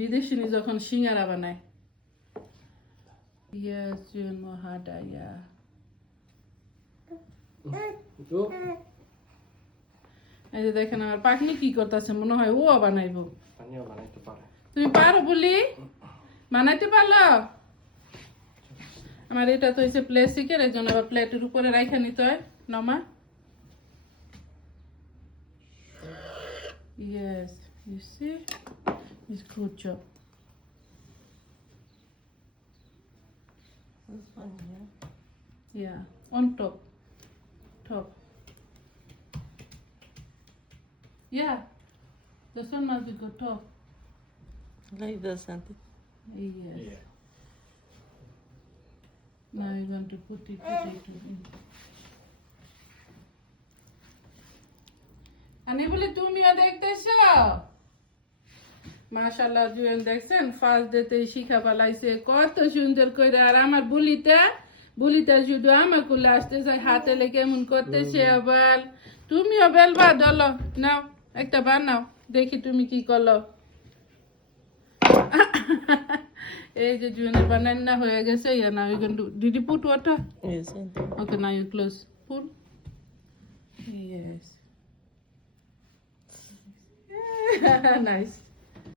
বিদেশিনী যখন সিঙ্গারা বানায় Yes, June Mohada, yeah. এই যে দেখেন আমার পাখনি কি করতেছে মনে হয় ও বানাইবো তুমি পারো বলি বানাইতে পারলো আমার এটা তো হচ্ছে প্লাস্টিকের এর জন্য আবার প্লেটের উপরে রাখা নিতে হয় নমা Yes, you see? It's good job. This one here. Yeah, on top. Top. Yeah, this one must be good top. Like this, auntie. Yes. Yeah. Now you're going to put it potato in. আনি বলে তুমিও দেখতেছো মাশাআল্লাহ জুয়েল দেখছেন ফার্স্ট ডেতেই শিখা পালাইছে কত সুন্দর করে আর আমার বুলিটা শুধু আমার কুলে আসতে চাই হাতে লেগে কেমন করতেছে আবার তুমিও বেলবা দলো নাও একটা বানাও দেখি তুমি কি করলো এই যে জুয়েলের বানান্না হয়ে গেছে ya now you can do did you put water Yes, auntie. Okay, now you close. Pull. Yes. Nice.